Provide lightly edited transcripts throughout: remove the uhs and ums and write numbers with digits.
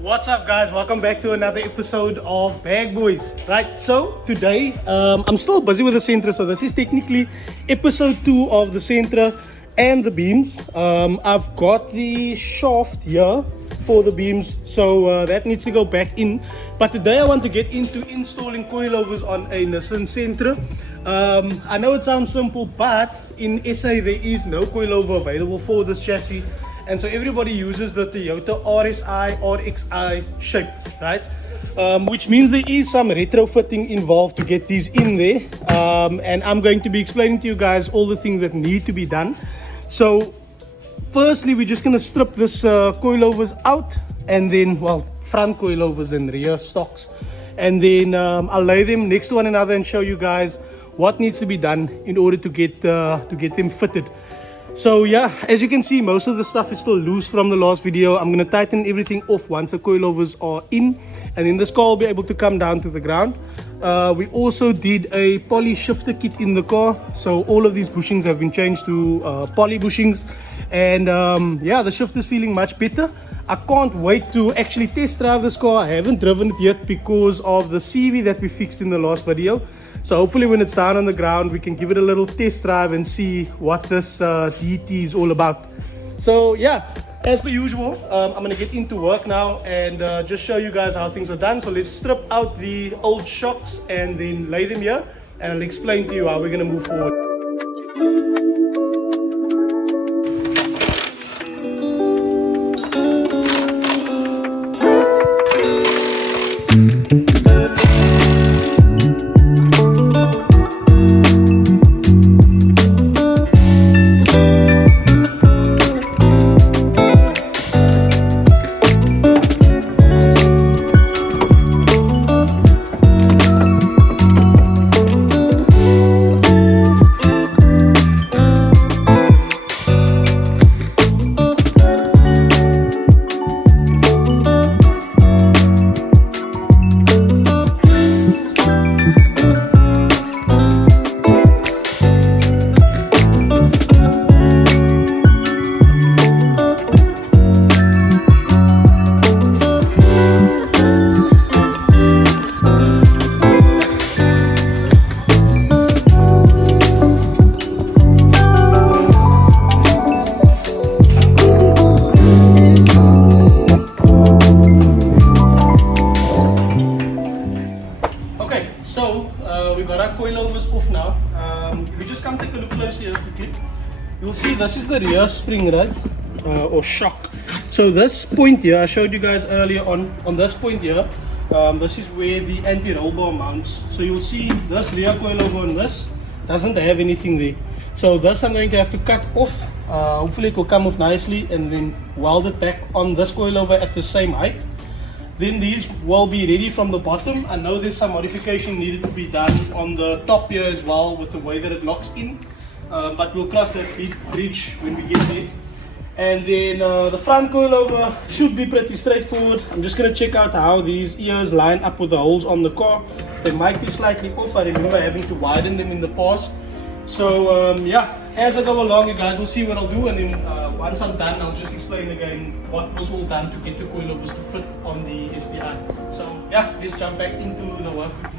What's up, guys? Welcome back to another episode of Bag Boys. Right, so today I'm still busy with the Sentra, so this is technically episode 2 of the Sentra and the beams. I've got the shaft here for the beams, so that needs to go back in. But today I want to get into installing coilovers on a Nissan Sentra. I know it sounds simple, but in SA there is no coilover available for this chassis. And so everybody uses the Toyota RSI, RXI shape, right? Which means there is some retrofitting involved to get these in there. And I'm going to be explaining to you guys all the things that need to be done. So firstly, we're just going to strip this coilovers out, and then, well, front coilovers and rear stocks. And then I'll lay them next to one another and show you guys what needs to be done in order to get them fitted. So yeah, as you can see, most of the stuff is still loose from the last video. I'm going to tighten everything off once the coilovers are in, and then this car will be able to come down to the ground. We also did a poly shifter kit in the car, so all of these bushings have been changed to poly bushings. And yeah, the shift is feeling much better. I can't wait to actually test drive this car. I haven't driven it yet because of the CV that we fixed in the last video. So hopefully when it's down on the ground, we can give it a little test drive and see what this DET is all about. So yeah, as per usual, I'm going to get into work now and just show you guys how things are done. So let's strip out the old shocks and then lay them here, and I'll explain to you how we're going to move forward. We got our coilovers off now. If you just come take a look close here quickly, you'll see this is the rear spring, right? Or shock. So this point here, I showed you guys earlier on this point here, this is where the anti-roll bar mounts. So you'll see this rear coilover on this doesn't have anything there. So this I'm going to have to cut off. Hopefully it will come off nicely, and then weld it back on this coilover at the same height. Then these will be ready from the bottom. I know there's some modification needed to be done on the top here as well with the way that it locks in, but we'll cross that bridge when we get there. And then the front coilover should be pretty straightforward. I'm just going to check out how these ears line up with the holes on the car. They might be slightly off. I remember having to widen them in the past. So yeah, as I go along, you guys will see what I'll do, and then once I'm done, I'll just explain again what was all done to get the coilovers to fit on the STI. So yeah, let's jump back into the work quickly.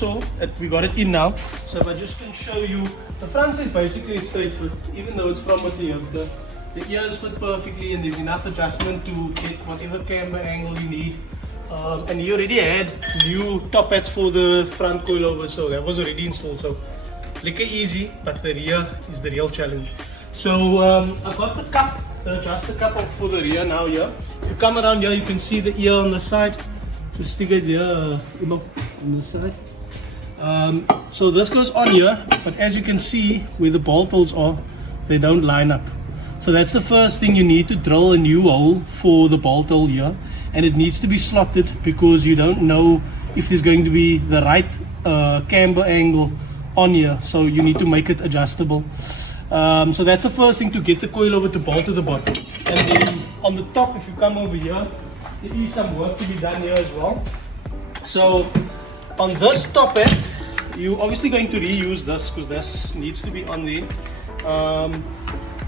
saw that we got it in now. So if I just can show you, the front is basically a straight fit, even though it's from a Toyota. The ears fit perfectly and there's enough adjustment to get whatever camber angle you need. And you already had new top hats for the front coilover, so that was already installed. So liquor easy, but the rear is the real challenge. So I got the cup, the adjuster cup for the rear now here. If you come around here, you can see the ear on the side. Just stick it here, on the side. So this goes on here, but as you can see where the bolt holes are, they don't line up. So that's the first thing. You need to drill a new hole for the bolt hole here, and it needs to be slotted because you don't know if there's going to be the right camber angle on here, so you need to make it adjustable. So that's the first thing, to get the coilover to bolt to the bottom. And then on the top, if you come over here, there is some work to be done here as well. So on this top hat, you're obviously going to reuse this because this needs to be on there.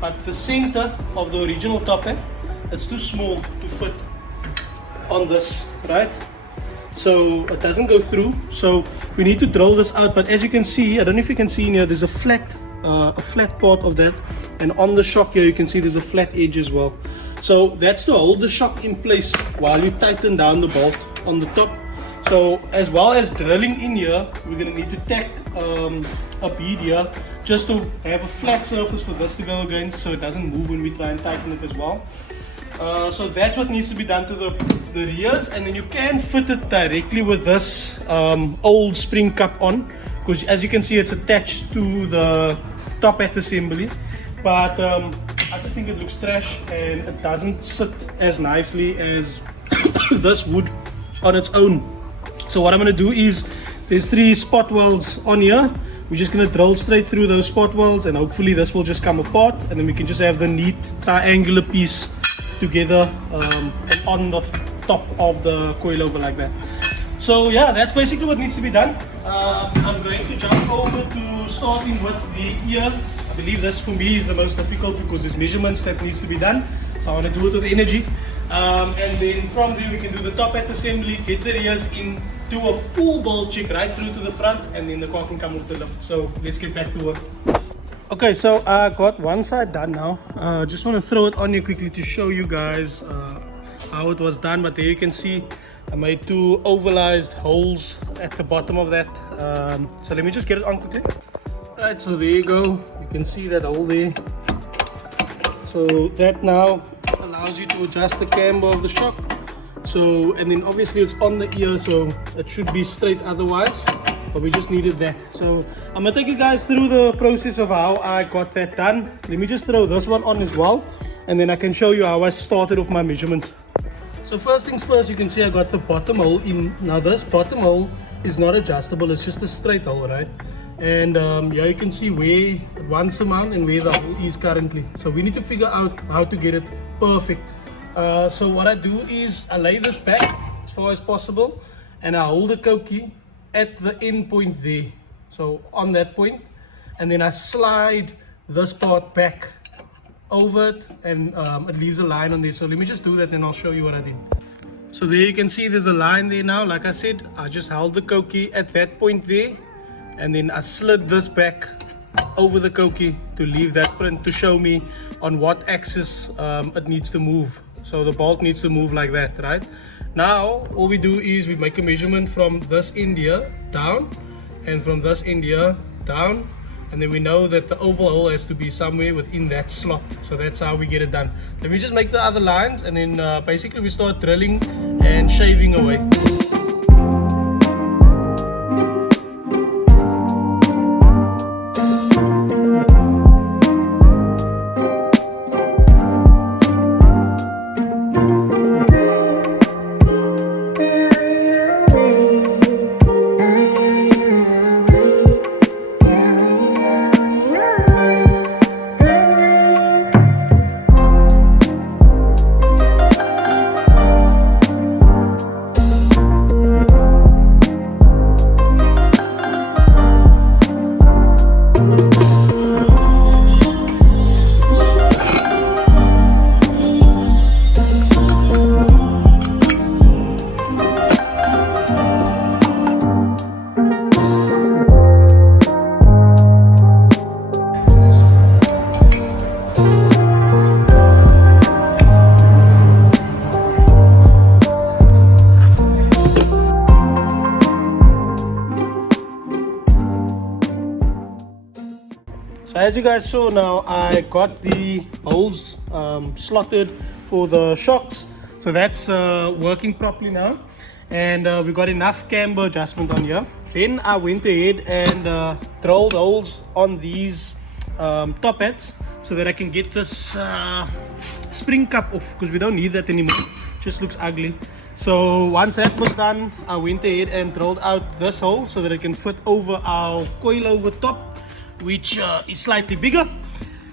But the center of the original top hat, it's too small to fit on this, right? So it doesn't go through. So we need to drill this out. But as you can see, I don't know if you can see in here, there's a flat part of that, and on the shock here you can see there's a flat edge as well. So that's to hold the shock in place while you tighten down the bolt on the top. So as well as drilling in here, we're going to need to tack a bead here just to have a flat surface for this to go against, so it doesn't move when we try and tighten it as well. So that's what needs to be done to the rears, and then you can fit it directly with this old spring cup on, because as you can see it's attached to the top hat assembly. But I just think it looks trash and it doesn't sit as nicely as this would on its own. So what I'm going to do is, there's 3 spot welds on here. We're just going to drill straight through those spot welds, and hopefully this will just come apart, and then we can just have the neat triangular piece together and on the top of the coilover like that. So yeah, that's basically what needs to be done. I'm going to jump over to starting with the ear. I believe this for me is the most difficult because there's measurements that needs to be done. So I want to do it with energy. And then from there we can do the top hat assembly, get the rears in, do a full bolt check right through to the front, and then the car can come off the lift. So let's get back to work. Okay, so I got one side done now. Just want to throw it on here quickly to show you guys how it was done. But there you can see I made 2 ovalized holes at the bottom of that. So let me just get it on quickly. Right, so there you go. You can see that hole there. So that now allows you to adjust the camber of the shock. So, and then obviously it's on the ear, so it should be straight otherwise, but we just needed that. So I'm gonna take you guys through the process of how I got that done. Let me just throw this one on as well, and then I can show you how I started off my measurements. So first things first, you can see I got the bottom hole in. Now this bottom hole is not adjustable, it's just a straight hole, right? And yeah, you can see where it wants to mount and where the hole is currently. So we need to figure out how to get it perfect. So what I do is I lay this back as far as possible, and I hold the cokie at the end point there, so on that point, and then I slide this part back over it, and it leaves a line on there. So let me just do that and I'll show you what I did. So there you can see there's a line there now. Like I said, I just held the cokie at that point there, and then I slid this back over the cokie to leave that print to show me on what axis it needs to move. So the bolt needs to move like that, right? Now all we do is we make a measurement from this end here down, and from this end here down, and then we know that the oval hole has to be somewhere within that slot. So that's how we get it done. Let me just make the other lines, and then basically we start drilling and shaving away. as you guys saw now, I got the holes slotted for the shocks, so that's working properly now, and we got enough camber adjustment on here. Then I went ahead and drilled holes on these top hats so that I can get this spring cup off, because we don't need that anymore. It just looks ugly. So once that was done, I went ahead and drilled out this hole so that it can fit over our coilover top, which is slightly bigger.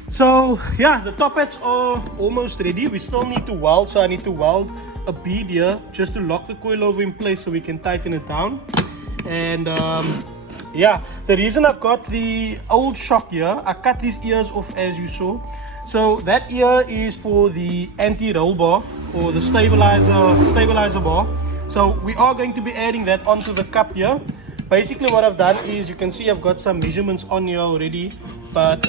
So yeah, the top hats are almost ready. We still need to weld, so I need to weld a bead here just to lock the coilover in place so we can tighten it down. And yeah, the reason I've got the old shock here, I cut these ears off as you saw. So that ear is for the anti-roll bar or the stabilizer bar. So we are going to be adding that onto the cup here. Basically what I've done is, you can see I've got some measurements on here already, but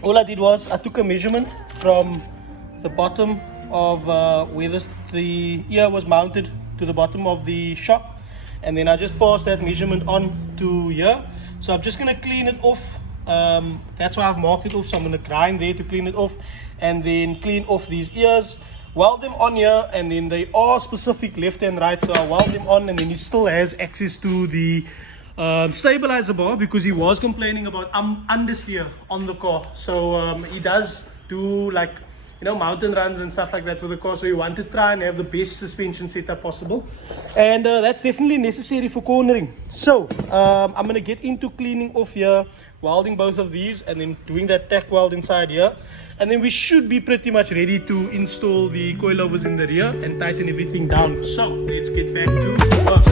all I did was I took a measurement from the bottom of where the ear was mounted to the bottom of the shock, and then I just passed that measurement on to here. So I'm just going to clean it off. That's why I've marked it off. So I'm going to grind there to clean it off, and then clean off these ears, weld them on here, and then they are specific left and right, so I weld them on, and then he still has access to the stabilizer bar, because he was complaining about understeer on the car. So he does do, like, you know, mountain runs and stuff like that with the car, so you want to try and have the best suspension setup possible, and that's definitely necessary for cornering. So I'm going to get into cleaning off here, welding both of these, and then doing that tack weld inside here, and then we should be pretty much ready to install the coilovers in the rear and tighten everything down. So let's get back to work.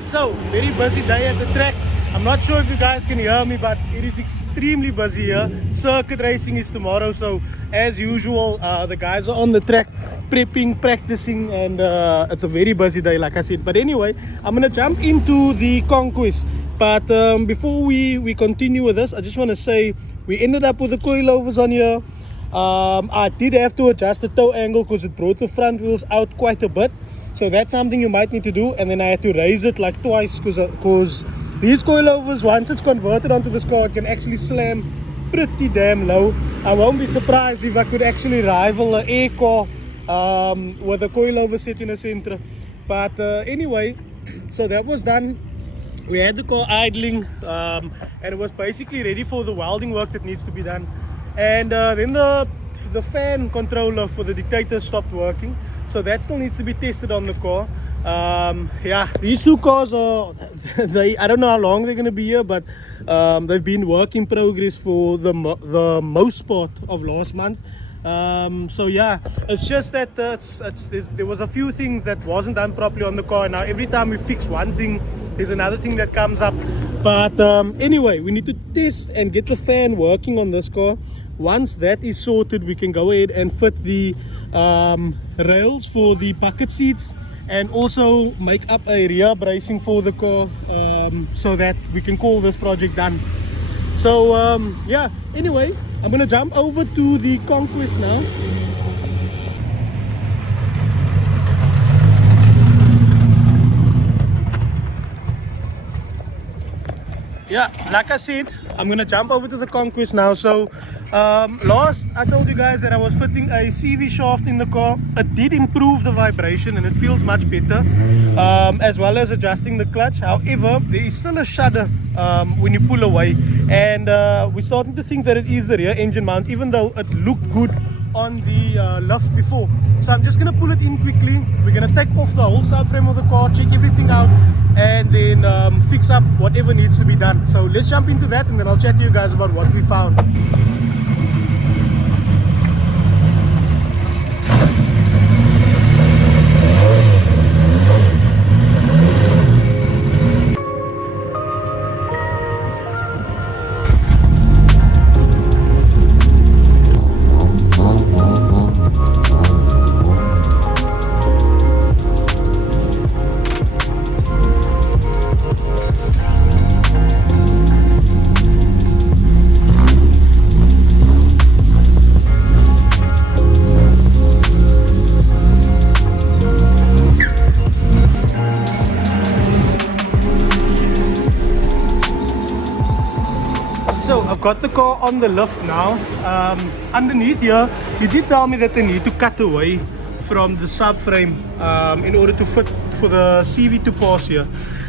So very busy day at the track. I'm not sure if you guys can hear me, but it is extremely busy here. Circuit racing is tomorrow, so as usual the guys are on the track prepping, practicing, and it's a very busy day, like I said. But anyway, I'm gonna jump into the Conquest. But before we continue with this, I just want to say we ended up with the coilovers on here. I did have to adjust the toe angle because it brought the front wheels out quite a bit, so that's something you might need to do. And then I had to raise it like twice because these coilovers, once it's converted onto this car, it can actually slam pretty damn low. I won't be surprised if I could actually rival an air car with a coilover set in a Sentra. But anyway, so that was done. We had the car idling and it was basically ready for the welding work that needs to be done. And then the fan controller for the dictator stopped working, so that still needs to be tested on the car. Yeah, these two cars are I don't know how long they're going to be here, but they've been work in progress for the most part of last month. So yeah, it's just that there was a few things that wasn't done properly on the car. Now every time we fix one thing, there's another thing that comes up. But anyway, we need to test and get the fan working on this car. Once that is sorted, we can go ahead and fit the rails for the bucket seats, and also make up a rear bracing for the car, so that we can call this project done. So yeah, anyway, I'm gonna jump over to the Conquest now. Yeah, like I said, I'm gonna jump over to the Conquest now. So last I told you guys that I was fitting a CV shaft in the car. It did improve the vibration and it feels much better, as well as adjusting the clutch. However, there is still a shudder when you pull away, and we're starting to think that it is the rear engine mount, even though it looked good on the lift before. So I'm just gonna pull it in quickly. We're gonna take off the whole subframe of the car, check everything out, and then fix up whatever needs to be done. So let's jump into that, and then I'll chat to you guys about what we found. So I've got the car on the lift now. Underneath here, you did tell me that they need to cut away from the subframe in order to fit for the CV to pass here.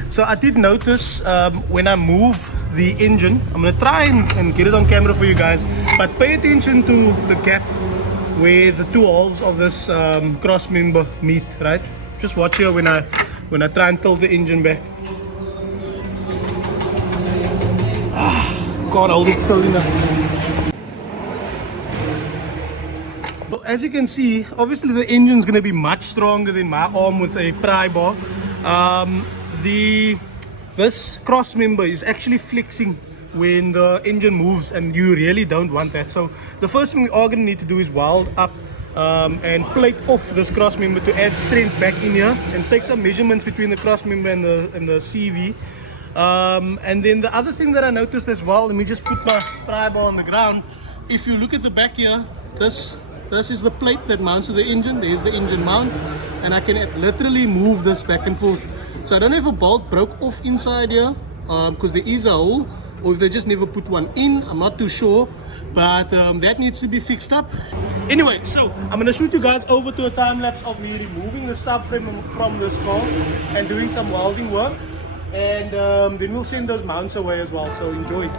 So I did notice when I move the engine, I'm gonna try and get it on camera for you guys, but pay attention to the gap where the two halves of this cross member meet, right? Just watch here when I try and tilt the engine back. Can't hold it still enough. So as you can see, obviously the engine's going to be much stronger than my arm with a pry bar. This cross member is actually flexing when the engine moves, and you really don't want that. So the first thing we are going to need to do is weld up and plate off this cross member to add strength back in here, and take some measurements between the cross member and the CV. And then the other thing that I noticed as well, let me just put my pry bar on the ground. If you look at the back here, this is the plate that mounts to the engine. There's the engine mount, and I can literally move this back and forth. So I don't know if a bolt broke off inside here, because there is a hole, or if they just never put one in. I'm not too sure, but that needs to be fixed up. Anyway, so I'm gonna shoot you guys over to a time lapse of me removing the subframe from this car and doing some welding work. And then we'll send those mounts away as well, so enjoy.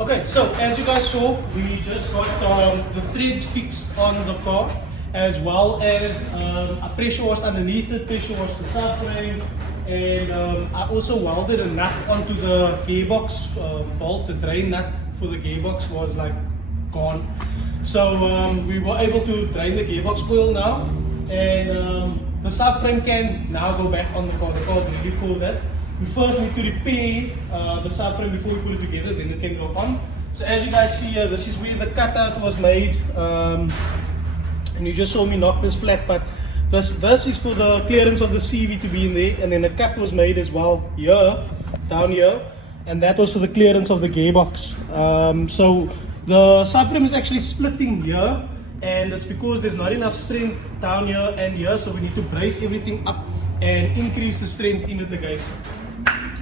Okay, so as you guys saw, we just got the threads fixed on the car, as well as a pressure washed underneath it, pressure washed the subframe, and I also welded a nut onto the gearbox bolt. The drain nut for the gearbox was like gone, so we were able to drain the gearbox oil now, and the subframe can now go back on the car. The car is ready for that. We first need to repair the subframe before we put it together, then it can go on. So as you guys see here, this is where the cutout was made, and you just saw me knock this flat, but this is for the clearance of the CV to be in there, and then a cut was made as well here, down here, and that was for the clearance of the gearbox. So the subframe is actually splitting here, and it's because there's not enough strength down here and here, so we need to brace everything up and increase the strength in it again.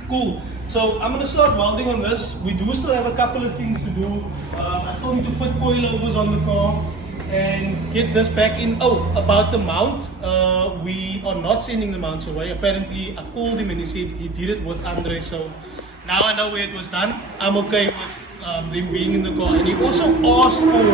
Cool. So I'm going to start welding on this. We do still have a couple of things to do. I still need to fit coilovers on the car and get this back in. Oh, about the mount, we are not sending the mounts away. Apparently I called him and he said he did it with Andre, so now I know where it was done. I'm okay with them being in the car, and he also asked for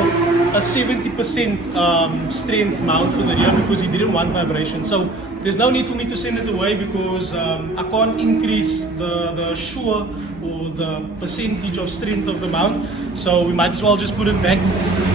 a 70% strength mount for the rear because he didn't want vibration. So there's no need for me to send it away because I can't increase the sure or the percentage of strength of the mount, so we might as well just put it back.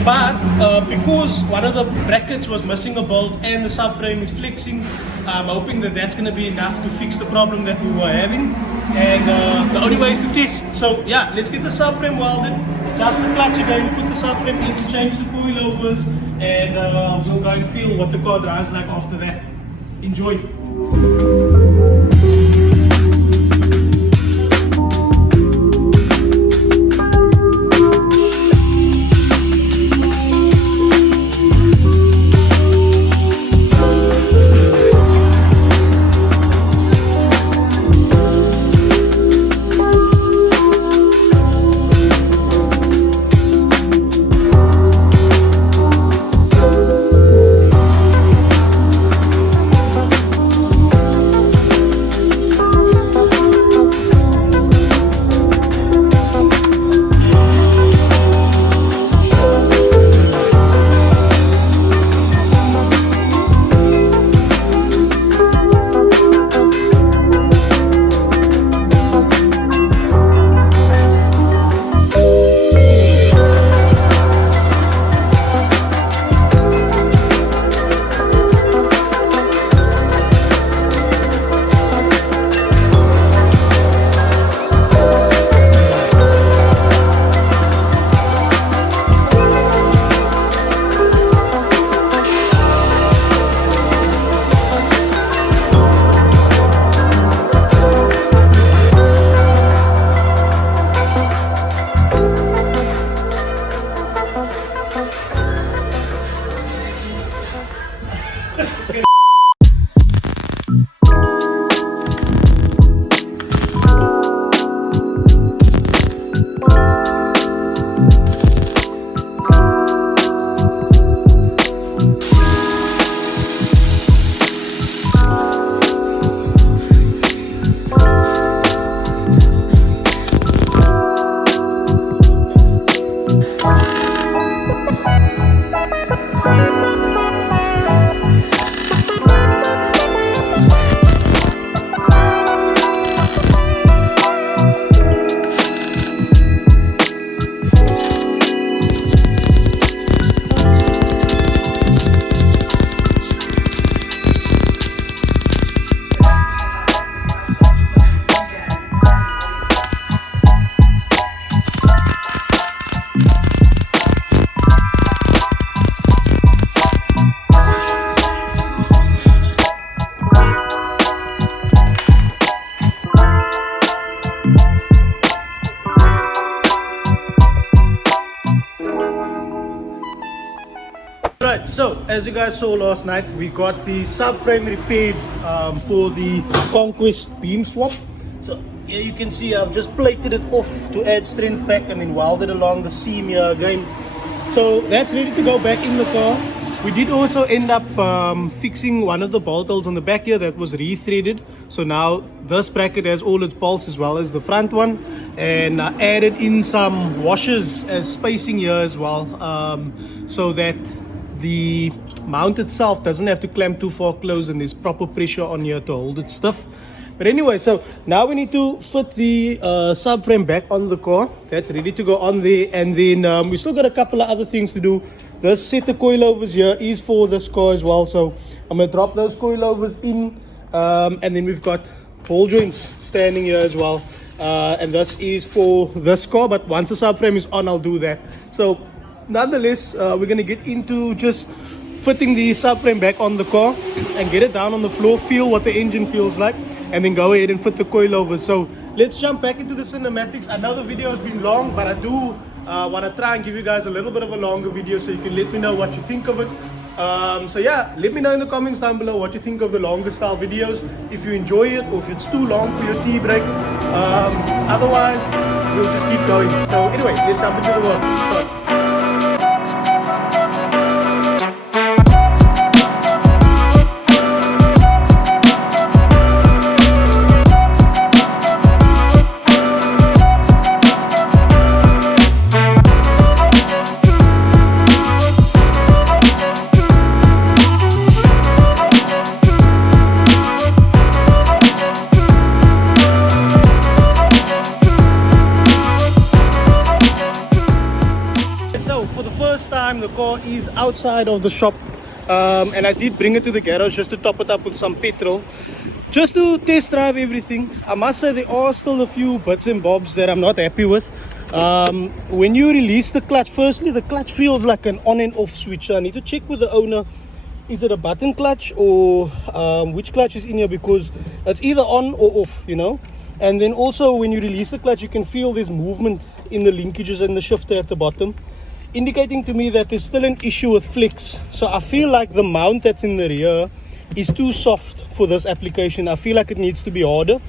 But because one of the brackets was missing a bolt and the subframe is flexing, I'm hoping that that's going to be enough to fix the problem that we were having, and the only way is to test. So yeah, let's get the subframe welded, adjust the clutch again, put the subframe in, change the coilovers, and we'll go and feel what the car drives like after that. Enjoy. Right, so as you guys saw last night, we got the subframe repaired for the Conquest beam swap. So here you can see I've just plated it off to add strength back and then welded along the seam here again. So that's ready to go back in the car. We did also end up fixing one of the bolt holes on the back here that was re-threaded. So now this bracket has all its bolts as well as the front one, and I added in some washers as spacing here as well, so that the mount itself doesn't have to clamp too far close and there's proper pressure on here to hold it stiff. But anyway, so now we need to fit the subframe back on the car. That's ready to go on there, and then we still got a couple of other things to do. This set of coilovers here is for this car as well, so I'm gonna drop those coilovers in, and then we've got ball joints standing here as well, and this is for this car, but once the subframe is on, I'll do that. So nonetheless, we're gonna get into just fitting the subframe back on the car and get it down on the floor, feel what the engine feels like, and then go ahead and fit the coilovers. So let's jump back into the cinematics. I know the video has been long, but I do want to try and give you guys a little bit of a longer video so you can let me know what you think of it. So yeah, let me know in the comments down below what you think of the longer style videos, if you enjoy it or if it's too long for your tea break. Otherwise, we'll just keep going. So anyway, let's jump into the work. So, the car is outside of the shop, and I did bring it to the garage just to top it up with some petrol, just to test drive everything. I must say there are still a few bits and bobs that I'm not happy with. When you release the clutch, firstly the clutch feels like an on and off switch, so I need to check with the owner, is it a button clutch or which clutch is in here, because it's either on or off, you know. And then also when you release the clutch, you can feel this movement in the linkages and the shifter at the bottom, indicating to me that there's still an issue with flex. So I feel like the mount that's in the rear is too soft for this application. I feel like it needs to be harder.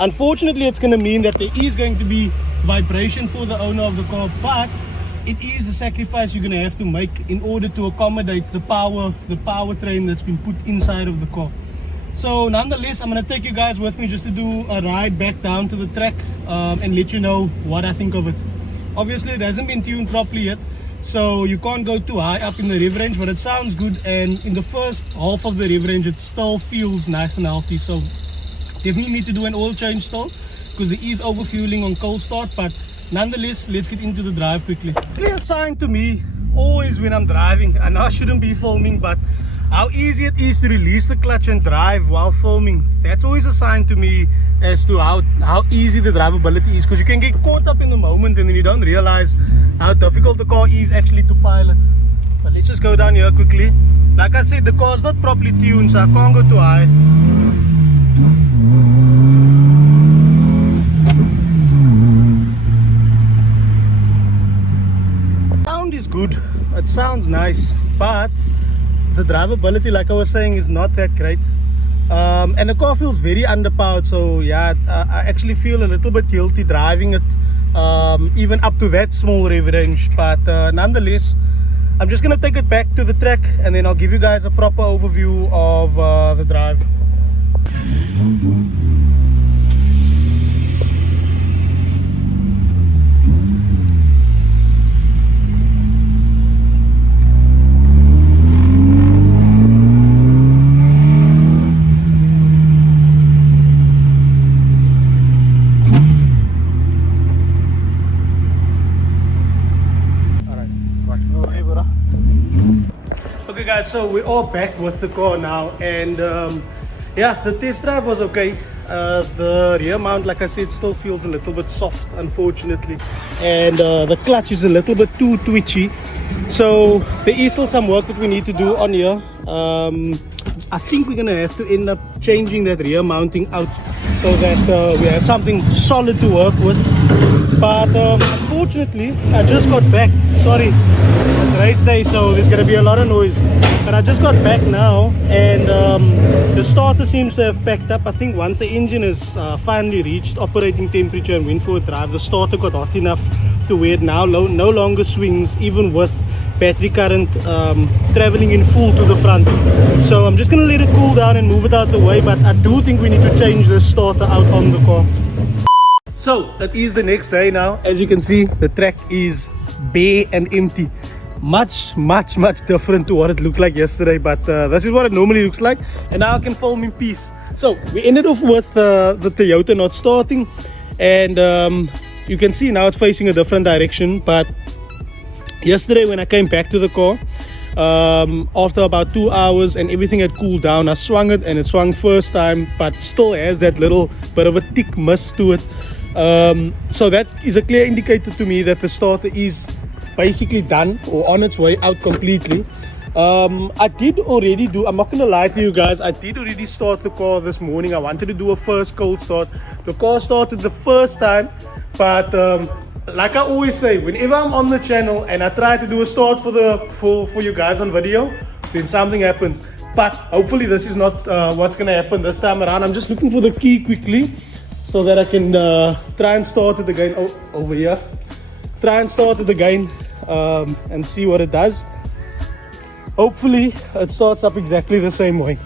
Unfortunately, it's going to mean that there is going to be vibration for the owner of the car, but it is a sacrifice you're going to have to make in order to accommodate the powertrain that's been put inside of the car. So nonetheless, I'm going to take you guys with me just to do a ride back down to the track, and let you know what I think of it. Obviously it hasn't been tuned properly yet, so you can't go too high up in the rev range, but it sounds good, and in the first half of the rev range it still feels nice and healthy. So definitely need to do an oil change still, because there is overfueling on cold start. But nonetheless, let's get into the drive quickly. Clear sign to me always when I'm driving, I know I shouldn't be filming, but how easy it is to release the clutch and drive while filming, that's always a sign to me as to how easy the drivability is, because you can get caught up in the moment and then you don't realize how difficult the car is actually to pilot. But let's just go down here quickly. Like I said, the car's not properly tuned, so I can't go too high. Sound is good, it sounds nice, but the drivability, like I was saying, is not that great, and the car feels very underpowered. So yeah, I actually feel a little bit guilty driving it, even up to that small rev range. But nonetheless, I'm just gonna take it back to the track and then I'll give you guys a proper overview of the drive. Okay guys, so we're all back with the car now, and yeah, the test drive was okay. The rear mount, like I said, still feels a little bit soft, unfortunately, and the clutch is a little bit too twitchy, so there is still some work that we need to do on here. I think we're gonna have to end up changing that rear mounting out so that we have something solid to work with. But unfortunately, I just got back. Sorry, it's race day, so there's gonna be a lot of noise. But I just got back now, and the starter seems to have packed up. I think once the engine has finally reached operating temperature and went for a drive, the starter got hot enough to where it now no longer swings, even with battery current traveling in full to the front. So I'm just gonna let it cool down and move it out the way, but I do think we need to change the starter out on the car. So it is the next day now. As you can see, the track is bare and empty. Much different to what it looked like yesterday, but this is what it normally looks like, and now I can film in peace. So we ended off with the Toyota not starting, and you can see now it's facing a different direction. But yesterday when I came back to the car, after about 2 hours and everything had cooled down, I swung it and it swung first time, but still has that little bit of a thick mist to it. So that is a clear indicator to me that the starter is basically done or on its way out completely. I did already do, I'm not gonna lie to you guys, I did already start the car this morning. I wanted to do a first cold start. The car started the first time, but like I always say, whenever I'm on the channel and I try to do a start for you guys on video, then something happens. But hopefully this is not what's gonna happen this time around. I'm just looking for the key quickly so that I can try and start it again. Oh, over here. Try and start it again and see what it does. Hopefully it starts up exactly the same way.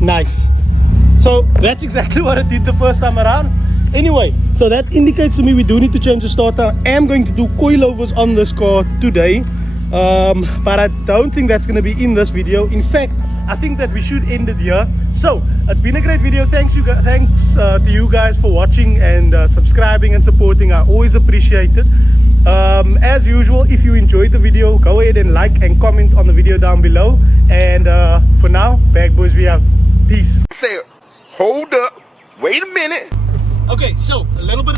Nice. So that's exactly what I did the first time around. Anyway, so that indicates to me we do need to change the starter. I am going to do coilovers on this car today, but I don't think that's going to be in this video. In fact, I think that we should end it here. So it's been a great video. Thanks to you guys for watching and subscribing and supporting. I always appreciate it. As usual, if you enjoyed the video, go ahead and like and comment on the video down below. And for now, Bag Boys, we out. Peace. Say, hold up, wait a minute. Okay, so a little bit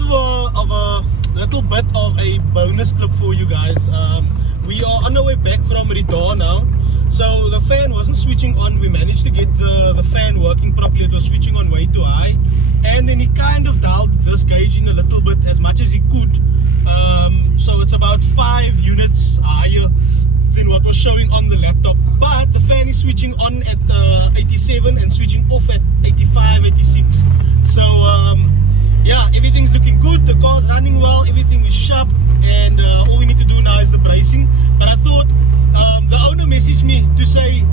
of a bonus clip for you guys. We are on our way back from Raees now. So the fan wasn't switching on. We managed to get the fan working properly. It was switching on way too high, and then he kind of dialed this gauge in a little bit as much as he could. So it's about 5 units higher than what was showing on the laptop, but the fan is switching on at 87 and switching off at 85, 86. So yeah, everything's looking good. The car's running well, everything is sharp, and all we need to do now is the bracing. But I thought the owner messaged me to say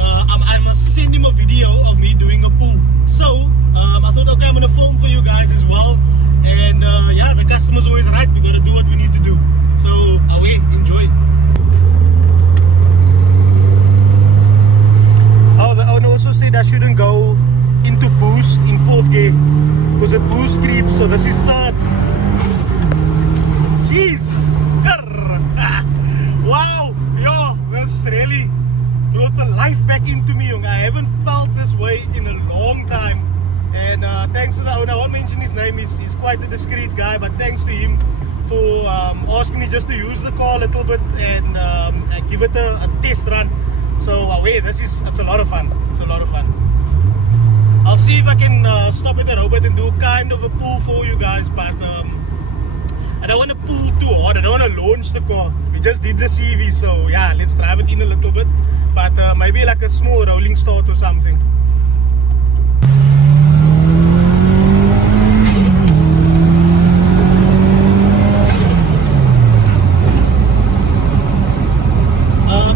I must send him a video of me doing a pull. So I thought, okay, I'm gonna film for you guys as well. And yeah, the customer's always right. We gotta do what we need to do. So away, enjoy. Oh, the owner also said I shouldn't go into boost in 4th gear because it boost creeps. So this is 3rd. Jeez. Wow, yo, this really brought the life back into me. I haven't felt this way in a long time. And thanks to the owner, I won't mention his name, he's quite a discreet guy, but thanks to him for asking me just to use the car a little bit and give it a test run. So it's a lot of fun. It's a lot of fun. I'll see if I can stop at the robot and do kind of a pull for you guys, but I don't want to pull too hard. I don't want to launch the car. We just did the CV, so yeah, let's drive it in a little bit, but maybe like a small rolling start or something.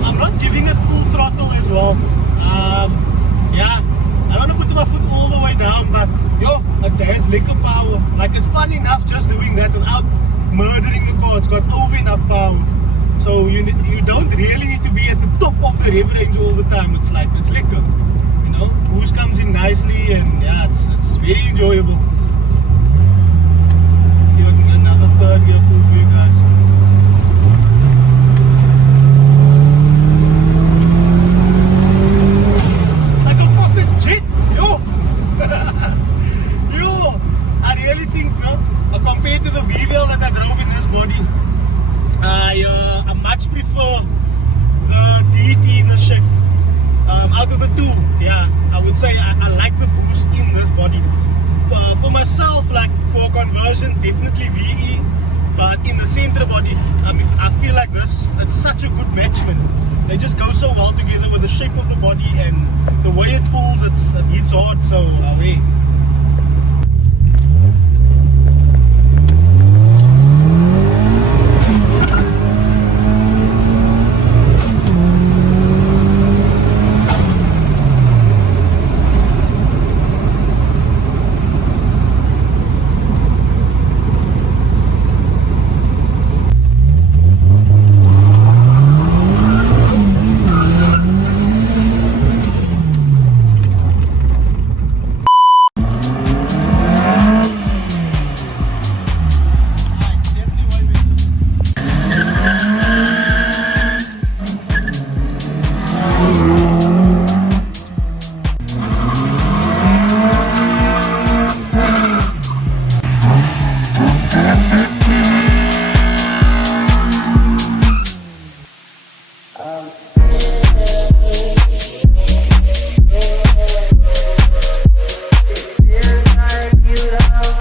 I'm not giving it full throttle as well. Yeah, I don't want to put my foot all the way down, but yo, it has liquor power. Like, it's fun enough just doing that without murdering the car. It's got over enough power. So you don't really need to be at the top of the rev range all the time. It's like, it's liquor, you know. Boost comes in nicely, and yeah, it's very enjoyable. See if I can get another 3rd gear pull for you guys. Like a fucking jet, yo. Yo, I really think, compared to the V-Wheel that I drove in this body, I much prefer the DET in the shape. Out of the two, yeah, I would say I like the boost in this body. For myself, like for conversion, definitely VE, but in the Sentra body, I mean, I feel like this, it's such a good match, man. They just go so well together with the the shape of the body and the way it pulls, it hits hard. So away.